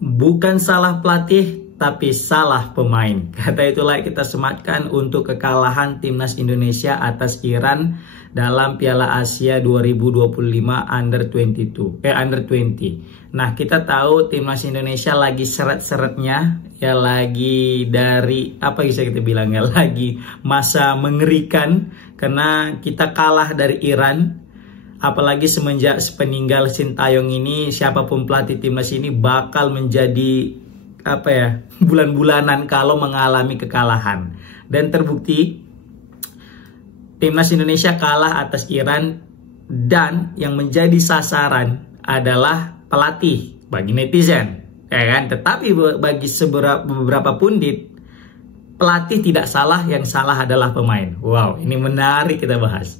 Bukan salah pelatih, tapi salah pemain. Kata itulah kita sematkan untuk kekalahan timnas Indonesia atas Iran dalam Piala Asia 2025 Under 20. Nah, kita tahu timnas Indonesia lagi seret-seretnya, ya lagi dari apa bisa kita bilang ya, lagi masa mengerikan karena kita kalah dari Iran. Apalagi semenjak peninggal Sintayong ini, siapapun pelatih timnas ini bakal menjadi apa ya, bulan-bulanan kalau mengalami kekalahan. Dan terbukti timnas Indonesia kalah atas Iran, dan yang menjadi sasaran adalah pelatih bagi netizen, ya kan? Tetapi bagi beberapa pundit, pelatih tidak salah, yang salah adalah pemain. Wow, ini menarik kita bahas.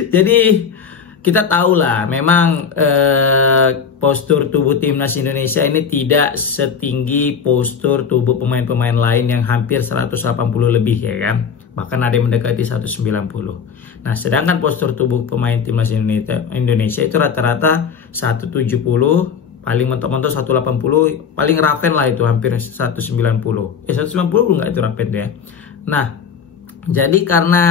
Jadi kita tahu lah, memang postur tubuh timnas Indonesia ini tidak setinggi postur tubuh pemain-pemain lain yang hampir 180 lebih, ya kan? Bahkan ada yang mendekati 190. Nah, sedangkan postur tubuh pemain timnas Indonesia itu rata-rata 170, paling mentok-mentok 180, paling rapen lah itu hampir 190. 190 enggak itu rapen ya. Nah, jadi karena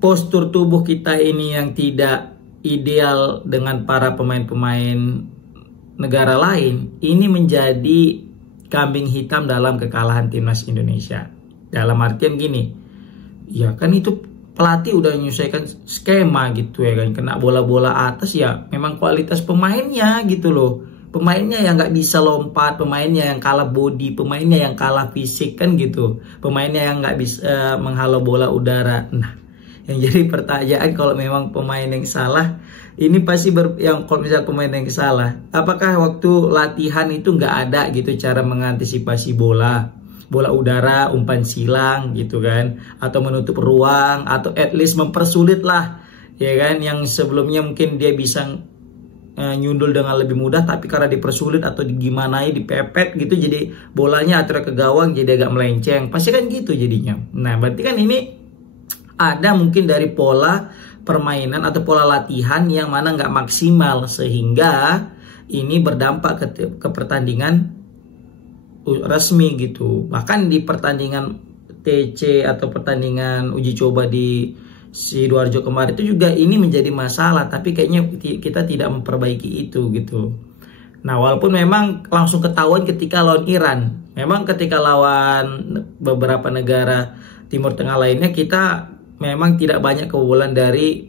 postur tubuh kita ini yang tidak ideal dengan para pemain-pemain negara lain, ini menjadi kambing hitam dalam kekalahan timnas Indonesia. Dalam artian gini, ya kan itu pelatih udah menyelesaikan skema gitu ya kan, kena bola-bola atas, ya memang kualitas pemainnya gitu loh. Pemainnya yang nggak bisa lompat, pemainnya yang kalah body, pemainnya yang kalah fisik kan gitu, pemainnya yang nggak bisa menghalau bola udara. Nah, yang jadi pertanyaan, kalau memang pemain yang salah, ini pasti yang kalau misal pemain yang salah, apakah waktu latihan itu nggak ada gitu cara mengantisipasi bola udara, umpan silang gitu kan, atau menutup ruang, atau at least mempersulit lah, ya kan, yang sebelumnya mungkin dia bisa nyundul dengan lebih mudah, tapi karena dipersulit atau digimanai, dipepet gitu, jadi bolanya antara ke gawang jadi agak melenceng, pasti kan gitu jadinya. Nah, berarti kan ini ada mungkin dari pola permainan atau pola latihan yang mana nggak maksimal, sehingga ini berdampak ke pertandingan resmi gitu. Bahkan di pertandingan TC atau pertandingan uji coba di Sidoarjo kemarin itu juga ini menjadi masalah, tapi kayaknya kita tidak memperbaiki itu gitu. Nah, walaupun memang langsung ketahuan ketika lawan Iran, memang ketika lawan beberapa negara Timur Tengah lainnya kita memang tidak banyak kebobolan dari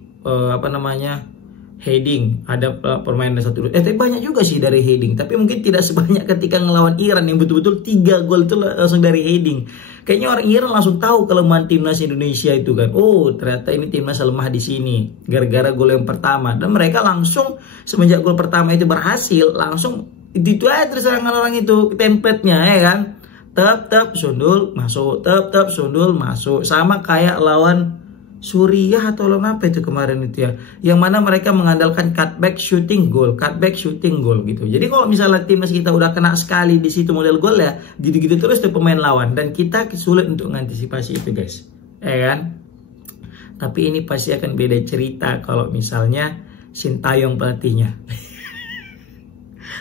heading. Ada permainan satu, tapi banyak juga sih dari heading, tapi mungkin tidak sebanyak ketika ngelawan Iran yang betul-betul 3 gol itu langsung dari heading. Kayaknya orang Iran langsung tahu kelemahan timnas Indonesia itu kan. Oh, ternyata ini timnas lemah di sini gara-gara gol yang pertama, dan mereka langsung semenjak gol pertama itu berhasil, langsung itu aja terus orang itu template-nya, ya kan. Tep sundul masuk, tep sundul masuk, sama kayak lawan Suriah atau lawan apa itu kemarin itu ya, yang mana mereka mengandalkan cutback shooting goal gitu. Jadi kalau misalnya timnas kita udah kena sekali di situ model gol, ya gitu-gitu terus tuh pemain lawan, dan kita sulit untuk mengantisipasi itu guys, ya kan. Tapi ini pasti akan beda cerita kalau misalnya Sintayong pelatihnya.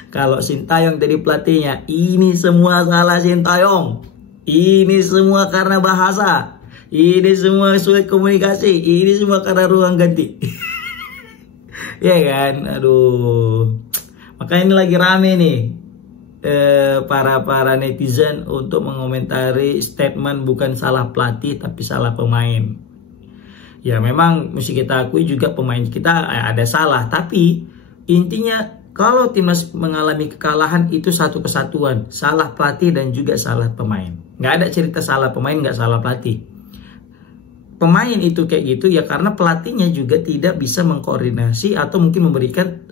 Kalau Sintayong jadi pelatihnya, ini semua salah Sintayong. Ini semua karena bahasa. Ini semua sulit komunikasi. Ini semua karena ruang ganti. Ya kan? Aduh. Makanya ini lagi rame nih. Para netizen untuk mengomentari statement bukan salah pelatih tapi salah pemain. Ya memang mesti kita akui juga pemain kita ada salah. Tapi intinya, kalau timnas mengalami kekalahan itu satu kesatuan, salah pelatih dan juga salah pemain. Nggak ada cerita salah pemain, nggak salah pelatih. Pemain itu kayak gitu ya karena pelatihnya juga tidak bisa mengkoordinasi atau mungkin memberikan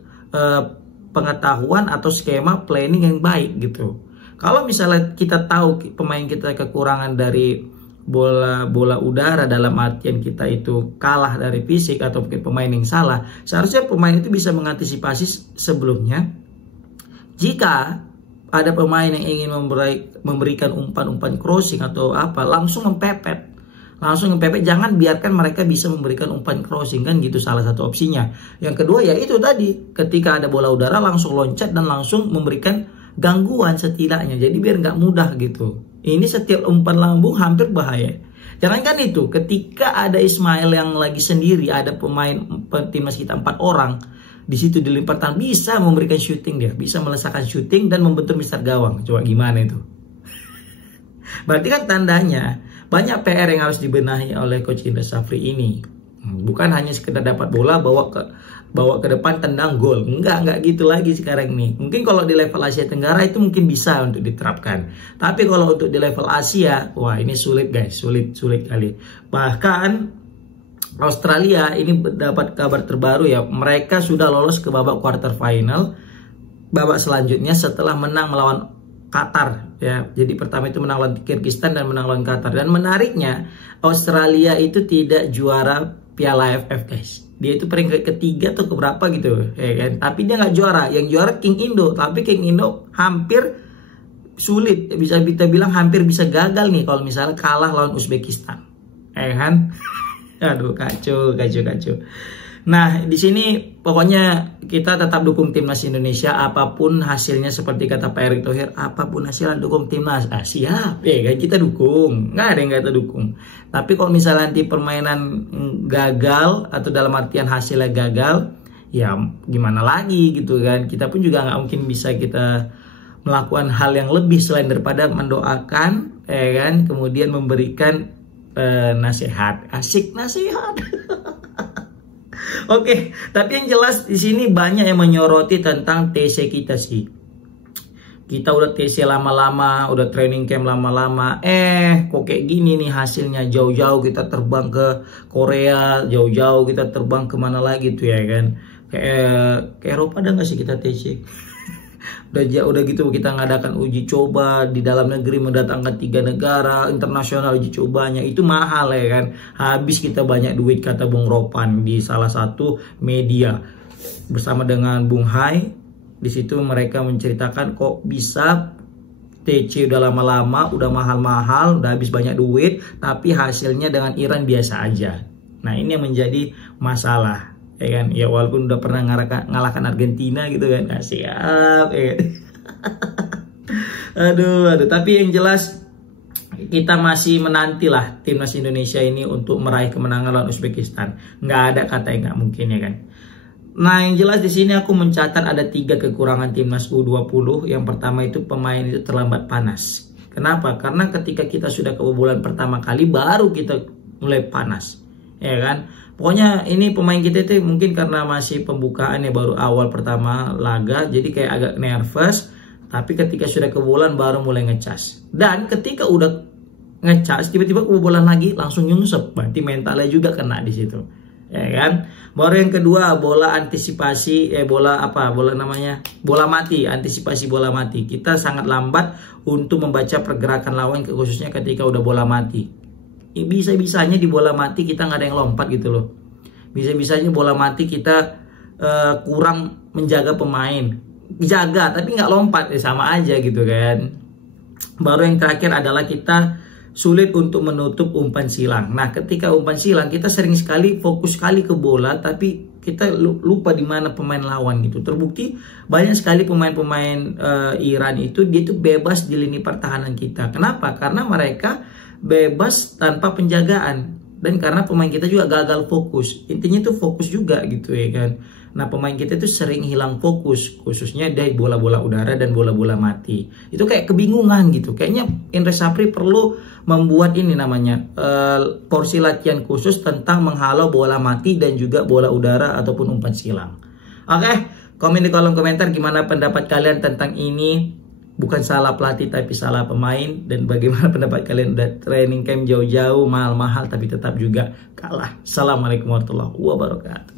pengetahuan atau skema planning yang baik gitu. Kalau misalnya kita tahu pemain kita kekurangan dari bola udara, dalam artian kita itu kalah dari fisik atau mungkin pemain yang salah, seharusnya pemain itu bisa mengantisipasi sebelumnya. Jika ada pemain yang ingin memberikan umpan-umpan crossing atau apa, langsung langsung ngepepet, jangan biarkan mereka bisa memberikan umpan crossing, kan gitu salah satu opsinya. Yang kedua ya itu tadi, ketika ada bola udara langsung loncat dan langsung memberikan gangguan setidaknya, jadi biar nggak mudah gitu. Ini setiap umpan lambung hampir bahaya. Jangankan itu, ketika ada Ismail yang lagi sendiri, ada pemain timnas kita 4 orang, di situ dilempar tangan, bisa memberikan shooting dia, bisa melesakan shooting dan membentur mister gawang. Coba gimana itu? Berarti kan tandanya banyak PR yang harus dibenahi oleh Coach Indra Syafri ini. Bukan hanya sekedar dapat bola bawa ke depan tendang gol. Enggak gitu lagi sekarang ini. Mungkin kalau di level Asia Tenggara itu mungkin bisa untuk diterapkan. Tapi kalau untuk di level Asia, wah ini sulit guys, sulit kali. Bahkan Australia ini dapat kabar terbaru ya, mereka sudah lolos ke babak quarter final, babak selanjutnya setelah menang melawan Qatar ya. Jadi pertama itu menang lawan Kyrgyzstan dan menang lawan Qatar. Dan menariknya Australia itu tidak juara Piala AFF guys. Dia itu peringkat ketiga atau keberapa gitu ya kan. Tapi dia nggak juara. Yang juara King Indo. Tapi King Indo hampir sulit, bisa kita bilang hampir bisa gagal nih kalau misalnya kalah lawan Uzbekistan. Ya kan? Aduh kacau. Nah, di sini pokoknya kita tetap dukung timnas Indonesia, apapun hasilnya, seperti kata Pak Erick Thohir, apapun hasilnya dukung timnas. Siap, ya kan, kita dukung, nggak ada yang nggak kita dukung. Tapi kalau misalnya nanti permainan gagal atau dalam artian hasilnya gagal, ya gimana lagi gitu kan? Kita pun juga nggak mungkin bisa kita melakukan hal yang lebih selain daripada mendoakan, ya kan? Kemudian memberikan nasihat, asik nasihat. Oke, tapi yang jelas di sini banyak yang menyoroti tentang TC kita sih. Kita udah TC lama-lama, udah training camp lama-lama, kok kayak gini nih hasilnya. Jauh-jauh kita terbang ke Korea, jauh-jauh kita terbang kemana lagi tuh ya kan. Kayak Eropa ada nggak sih kita TC? Udah gitu kita ngadakan uji coba di dalam negeri, mendatangkan 3 negara internasional uji cobanya, itu mahal ya kan. Habis kita banyak duit, kata Bung Ropan di salah satu media bersama dengan Bung Hai. Di situ mereka menceritakan kok bisa TC udah lama-lama, udah mahal-mahal, udah habis banyak duit, tapi hasilnya dengan Iran biasa aja. Nah ini yang menjadi masalah. Ya kan, ya walaupun udah pernah ngalahkan Argentina gitu kan, siap ya kan? aduh, tapi yang jelas kita masih menantilah timnas Indonesia ini untuk meraih kemenangan lawan Uzbekistan. Nggak ada kata yang nggak mungkin ya kan. Nah yang jelas di sini aku mencatat ada 3 kekurangan timnas U20. Yang pertama itu pemain itu terlambat panas. Kenapa? Karena ketika kita sudah kebobolan pertama kali baru kita mulai panas, ya kan. Pokoknya ini pemain kita itu mungkin karena masih pembukaan ya, baru awal pertama laga, jadi kayak agak nervous. Tapi ketika sudah kebobolan baru mulai ngecas. Dan ketika udah ngecas tiba-tiba kebobolan lagi langsung nyungsep, berarti mentalnya juga kena di situ, ya kan. Baru yang kedua bola antisipasi, bola mati, antisipasi bola mati. Kita sangat lambat untuk membaca pergerakan lawan, khususnya ketika udah bola mati. Bisa-bisanya di bola mati kita nggak ada yang lompat gitu loh. Bisa-bisanya bola mati kita kurang menjaga pemain. Jaga tapi nggak lompat, sama aja gitu kan. Baru yang terakhir adalah kita sulit untuk menutup umpan silang. Nah ketika umpan silang kita sering sekali fokus sekali ke bola, tapi kita lupa di mana pemain lawan gitu. Terbukti banyak sekali pemain-pemain Iran itu dia tuh bebas di lini pertahanan kita. Kenapa? Karena mereka bebas tanpa penjagaan, dan karena pemain kita juga gagal fokus. Intinya itu fokus juga gitu ya kan. Nah pemain kita itu sering hilang fokus, khususnya dari bola-bola udara dan bola-bola mati. Itu kayak kebingungan gitu. Kayaknya Indra Syafri perlu membuat ini namanya porsi latihan khusus tentang menghalau bola mati dan juga bola udara ataupun umpan silang. Oke, komen di kolom komentar gimana pendapat kalian tentang ini. Bukan salah pelatih tapi salah pemain. Dan bagaimana pendapat kalian udah training camp jauh-jauh mahal-mahal tapi tetap juga kalah. Assalamualaikum warahmatullahi wabarakatuh.